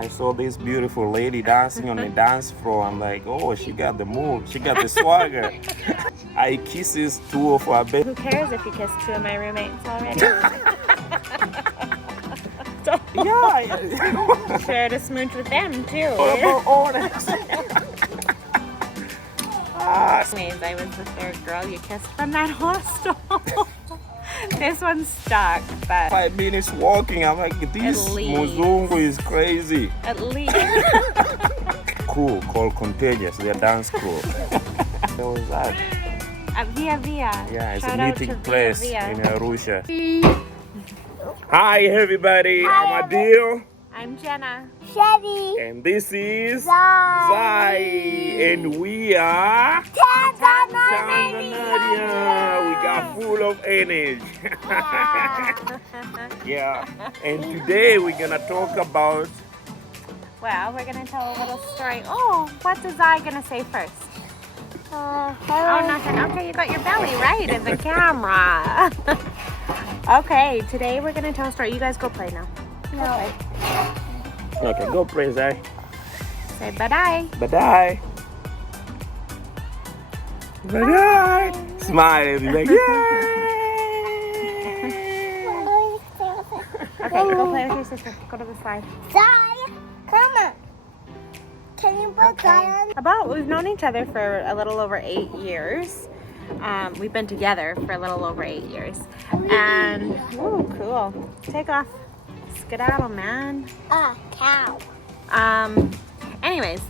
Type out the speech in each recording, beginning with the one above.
I saw this beautiful lady dancing on the dance floor. I'm like, oh, she got the move. She got the swagger. I kisses two of her Who cares if you kiss two of my roommates already? Yeah. Shared a smooch with them too. What about honest? Anyways, I was the third girl you kissed from that hostel. This one's stuck, but 5 minutes walking. I'm like, this Muzungu is crazy. at least. Crew called Contagious, their dance crew. Where was that? At Via Via. Yeah, it's Shout a out meeting to place Via Via. in Arusha. Hi everybody, I'm Adil. I'm Jenna. Chevy. And this is Zai. Zai. And we are Tanzanadian. Tanzania. We got full of energy. Yeah. And today we're gonna talk about Well, we're gonna tell a little story. Oh, what is I gonna say first? Oh, nothing. Okay, you got your belly right in the camera. Okay, today we're gonna tell a story. You guys go play now. No. Okay, go pray, Zai. Say bye-bye. Bye-bye. Bye-bye. Smile and be like, yay! Okay, go play with your sister. Go to the slide. Zai, come on. Can you put Zai on? We've known each other for a little over 8 years. We've been together for a little over 8 years. And, ooh, cool. Take off. Skedaddle, man. Cow. Anyways,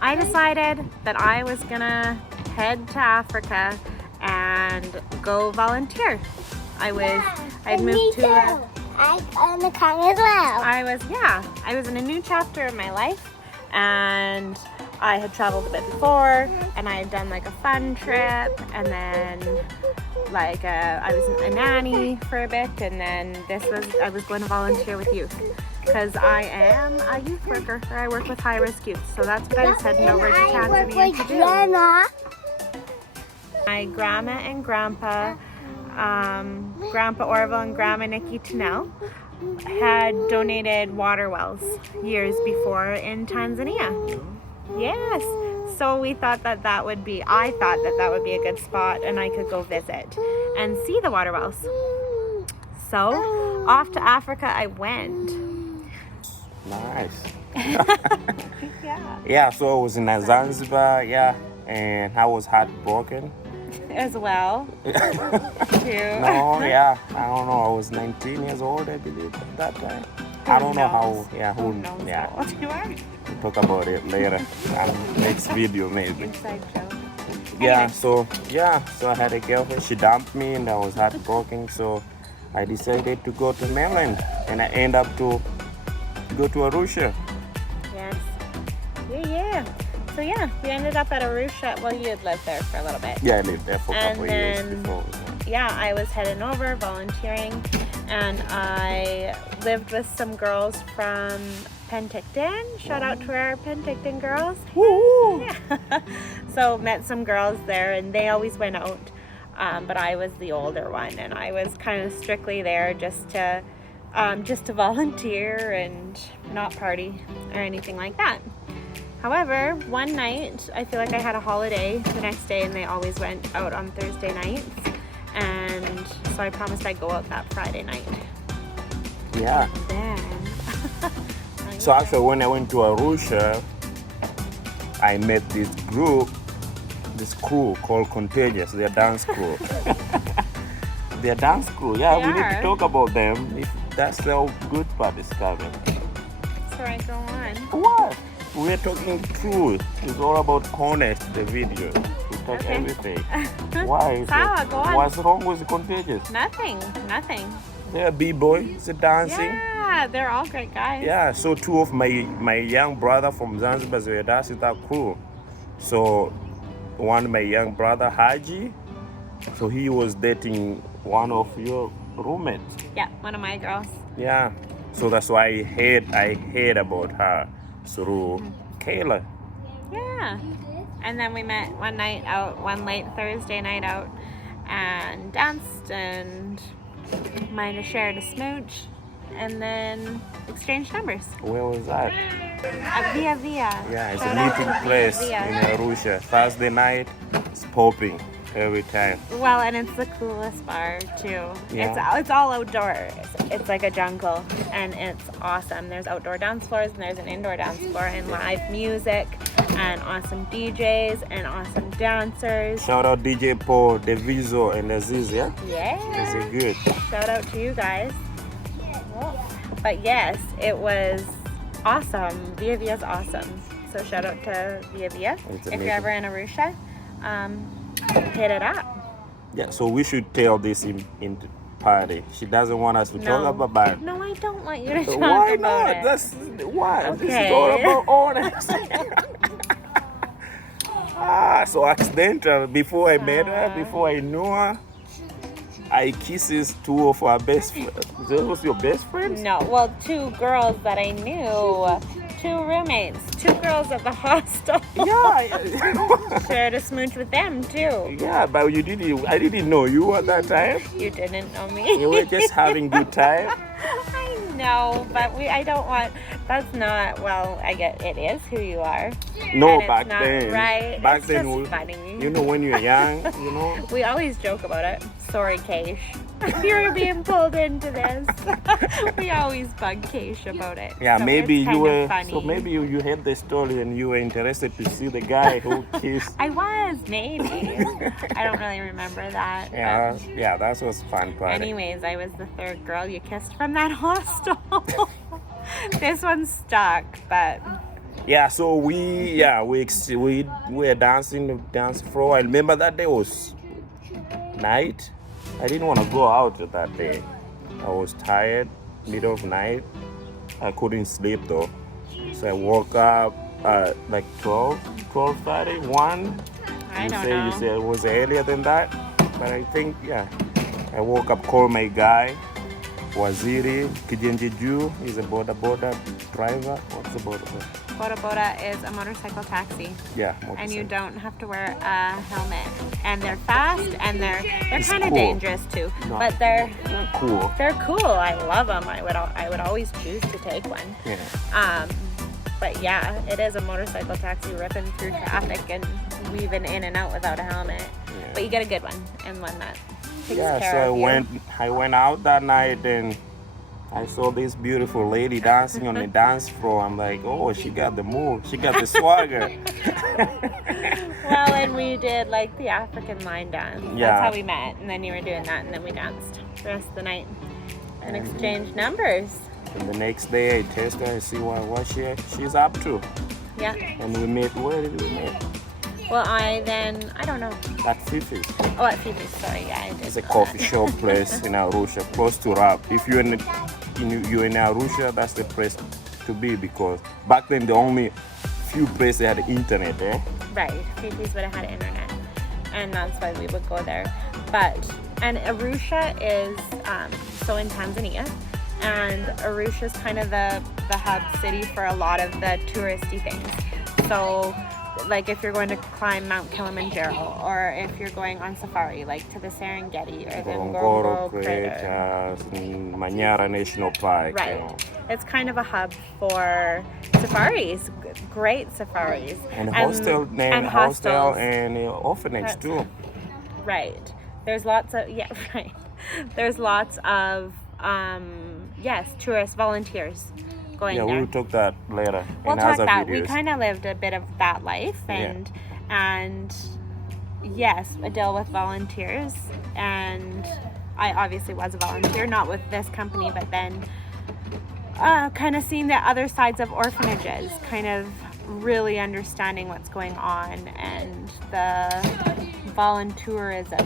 I decided that I was gonna head to Africa and go volunteer. I'd moved to I'm the king as well. I was in a new chapter of my life, and I had traveled a bit before, and I had done like a fun trip, and then like I was a nanny for a bit, and then I was going to volunteer with youth because I am a youth worker, or I work with high-risk youth, so that's what I was heading over to Tanzania to do. My grandma and grandpa, Grandpa Orville and Grandma Nikki Tunnell, had donated water wells years before in Tanzania. Yes. So I thought that would be a good spot, and I could go visit and see the water wells. So off to Africa I went. nice. Yeah. Yeah, so I was in Zanzibar, yeah, and I was heartbroken. As well. Too. No, yeah, I don't know. I was 19 years old, I believe, at that time. I don't know how, Who knows how old you are? We'll talk about it later. Next video, maybe. Inside joke. Yeah, Anyway. so I had a girlfriend. She dumped me, and I was heartbroken. So I decided to go to mainland, and I end up to go to Arusha. Yes. Yeah. So yeah, we ended up at Arusha. Well, you had lived there for a little bit. Yeah, I lived there for a And couple of years then- before. Yeah, I was heading over volunteering, and I lived with some girls from Penticton. Shout out to our Penticton girls. Woo! Yeah. So met some girls there, and they always went out, but I was the older one, and I was kind of strictly there just to volunteer and not party or anything like that. However, one night, I feel like I had a holiday the next day, and they always went out on Thursday nights. And so I promised I'd go out that Friday night. Yeah. Then, So actually, when I went to Arusha, I met this crew called Contagious, their dance crew. Their dance crew, yeah, They we need are. to talk about them. If that's the good part is coming. so I go on. What? We're talking truth. It's all about honest, the video. We talk Okay. everything. Why? Sawa, go on. What's wrong with Contagious? Nothing. They're b-boy, it's a dancing. Yeah, they're all great guys. Yeah, so two of my young brother from Zanzibar, so that's that crew. So one, my young brother Haji, so he was dating one of your roommates. Yeah, one of my girls. Yeah, so that's why I heard about her through Kayla. Yeah. And then we met one late Thursday night out, and danced and might have shared a smooch. and then exchanged numbers. Where was that? Via Via. Yeah, it's Shout a out to meeting Via place Via. in Arusha. Thursday night, it's popping every time. Well, and it's the coolest bar too. Yeah. It's all outdoors. It's like a jungle, and it's awesome. There's outdoor dance floors, and there's an indoor dance floor, and live music, and awesome DJs, and awesome dancers. Shout out DJ Paul, Deviso, and Aziz, yeah? Yeah. Is it good? Shout out to you guys. But yes, it was awesome. Via Via's awesome. So shout out to Via Via. It's If amazing. you're ever in Arusha, hit it up. Yeah, so we should tell this in the party. She doesn't want us to talk about it. No, I don't want you to talk Why about not? it. That's why. This is Okay. all about honesty. So accidental. Before I met her, before I knew her, I kisses two of our best friends. Those was your best friends? No, well, two girls that I knew, two roommates, two girls at the hostel. Yeah. Shared a smooch with them too. Yeah, but you didn't. I didn't know you at that time. You didn't know me. You were just having good time. I know, but I don't want. That's not. Well, I get it is who you are. No, And it's back not then. right. Back It's then, just funny. you know, when you're young, you know. We always joke about it. Sorry, Keish. You're being pulled into this. We always bug Keish about it. Yeah, So maybe it's you kind were. of funny. So maybe you heard the story and you were interested to see the guy who kissed. I was, maybe. I don't really remember that. Yeah, yeah, that was fun But party. anyways, I was the third girl you kissed from that hostel. This one's stuck, but Yeah, so we were dancing the dance floor. I remember that day was night. I didn't want to go out that day. I was tired, middle of night. I couldn't sleep though. So I woke up at like 12:30, 1. I don't know. You said it was earlier than that. But I think, yeah. I woke up, called my guy, Waziri Kijenjiju. He's a border driver. What's the border? Boda Boda is a motorcycle taxi, Yeah. and you motorcycle. don't have to wear a helmet. And they're fast, and they're It's kind of cool. dangerous too. No. But they're Cool. cool. I love them. I would always choose to take one. Yeah. But yeah, it is a motorcycle taxi ripping through traffic and weaving in and out without a helmet. Yeah. But you get a good one, and one that takes Yeah, care so of you. I went out that night and I saw this beautiful lady dancing on the dance floor. I'm like, oh, she got the move. She got the swagger. Well, and we did like the African line dance. Yeah. That's how we met. And then you were doing that, and then we danced the rest of the night and exchanged numbers. And the next day I text her and see what she's up to. Yeah. And we met, where did we meet? Well, I don't know. At Fifi's. Oh, at Phoebe's, sorry. Yeah, I did. It's a know coffee that. shop place in Arusha, close to Rap. If you're in Arusha, that's the place to be because back then the only few places had internet, eh? Right. Phoebe's would have had internet. And that's why we would go there. And Arusha is, so in Tanzania. And Arusha is kind of the hub city for a lot of the touristy things. So, like if you're going to climb Mount Kilimanjaro, or if you're going on safari, like to the Serengeti or the Ngorongoro Ngorongoro Crater. Crater, Manyara National Park. You Right. know. It's kind of a hub for safaris, great safaris. And hostel hostels. and orphanage That's- too. Right. There's lots of, yeah, right. There's lots of, yes, tourist volunteers going Yeah, there. we'll talk that later We'll in talk other that. videos. We kind of lived a bit of that life, and yes, I deal with volunteers, and I obviously was a volunteer, not with this company, but then kind of seeing the other sides of orphanages, kind of really understanding what's going on and the volunteerism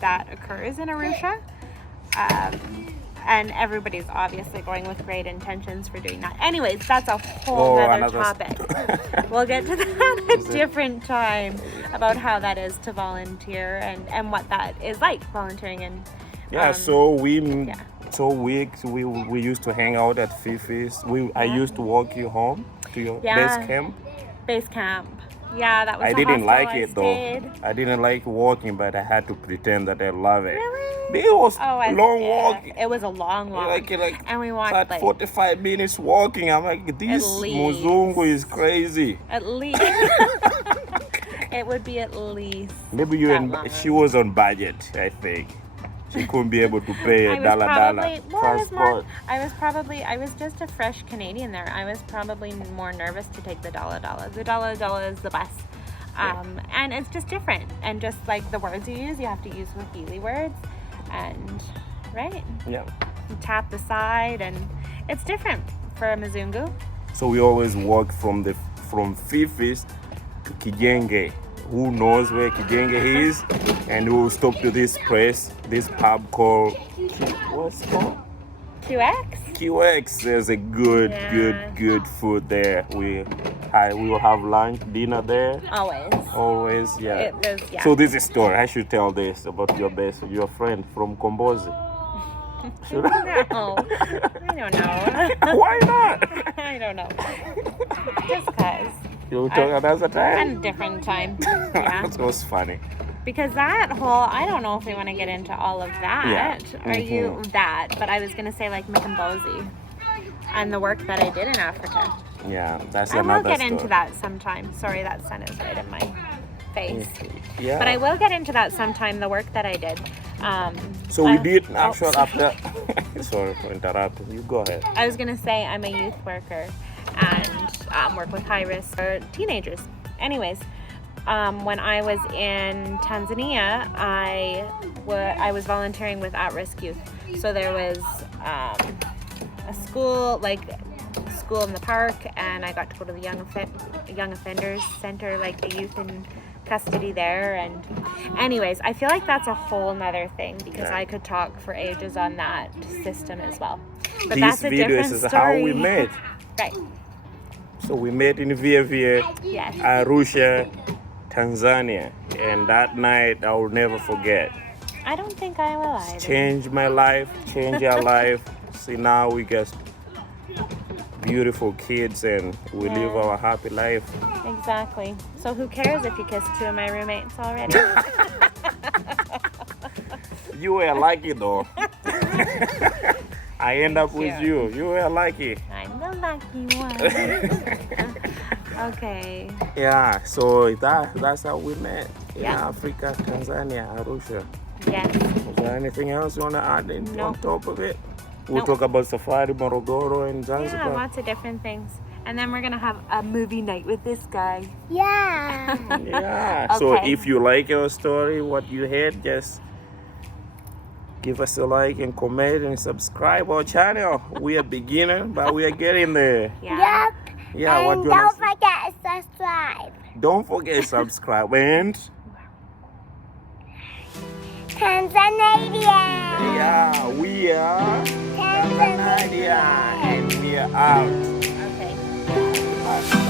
that occurs in Arusha. And everybody's obviously going with great intentions for doing that. Anyways, that's a whole other another topic. We'll get to that at a different time about how that is to volunteer and what that is like volunteering in. Yeah, we used to hang out at Fifi's. I used to walk you home to your base camp. Base camp. Yeah, that was I the didn't hostel like I it though. stayed. I didn't like walking, but I had to pretend that I love it. Really? It was Oh, long walk. It was a long walk. Like and we walked had like 45 minutes walking. I'm like, this least. Muzungu is crazy. at least it would be at least. Maybe you that and long. she was on budget, I think. She couldn't be able to pay a dollar transport. I was just a fresh Canadian there. I was probably more nervous to take the dollar. The dollar is the bus. And it's just different. And just like the words you use, you have to use Swahili words. And, right? Yeah. You tap the side and it's different for a Mzungu. So we always walk from Fifis to Kijenge. Who knows where Kijenge is? And we'll stop to this place, this pub called what's it called? QX? QX. There's a good food there. We will have lunch, dinner there. Always, yeah. It was, yeah. So this is a story. I should tell this about your friend from Kombozi. Should I? No, I don't know. Why not? I don't know. Just because. You'll talk another time? At a different time. Yeah. That was funny. Because that whole, I don't know if we want to get into all of that. Yeah. Are you that? But I was going to say like Mkombozi and the work that I did in Africa. Yeah, that's I another will get story. into that sometime. Sorry, that sun is right in my face. Yeah. But I will get into that sometime, the work that I did. So we did actually after. Sorry for interrupting. You go ahead. I was going to say I'm a youth worker and work with high risk teenagers. Anyways, when I was in Tanzania, I was volunteering with at-risk youth. So there was a school in the park, and I got to go to the young offenders center, like the youth in custody there. And anyways, I feel like that's a whole nother thing because I could talk for ages on that system as well. But that's a different is story. how we met. Right. So we met in Via, Yes. Arusha, Tanzania, and that night I will never forget. I don't think I will either. Changed my life, changed our life. See, now we got beautiful kids and we live our happy life. Exactly. So who cares if you kissed two of my roommates already? You were lucky though. I end up with you. You were lucky. I'm the lucky one. Okay. Yeah, so that's how we met. In Yeah. Africa, Tanzania, Arusha. Yes. Is there anything else you want to add No. on top of it? We'll Nope. talk about Safari, Morogoro, and Yeah, Zanzibar. lots of different things. And then we're going to have a movie night with this guy. Yeah. Yeah. So Okay. if you like our story, what you heard, just give us a like and comment and subscribe our channel. We are beginner, but we are getting there. Yeah. Yep. Yeah. And What you don't wanna say? forget to subscribe. Don't forget to subscribe and Tanzanadian. yeah, we are Tanzanadian and we are out. Okay. Bye.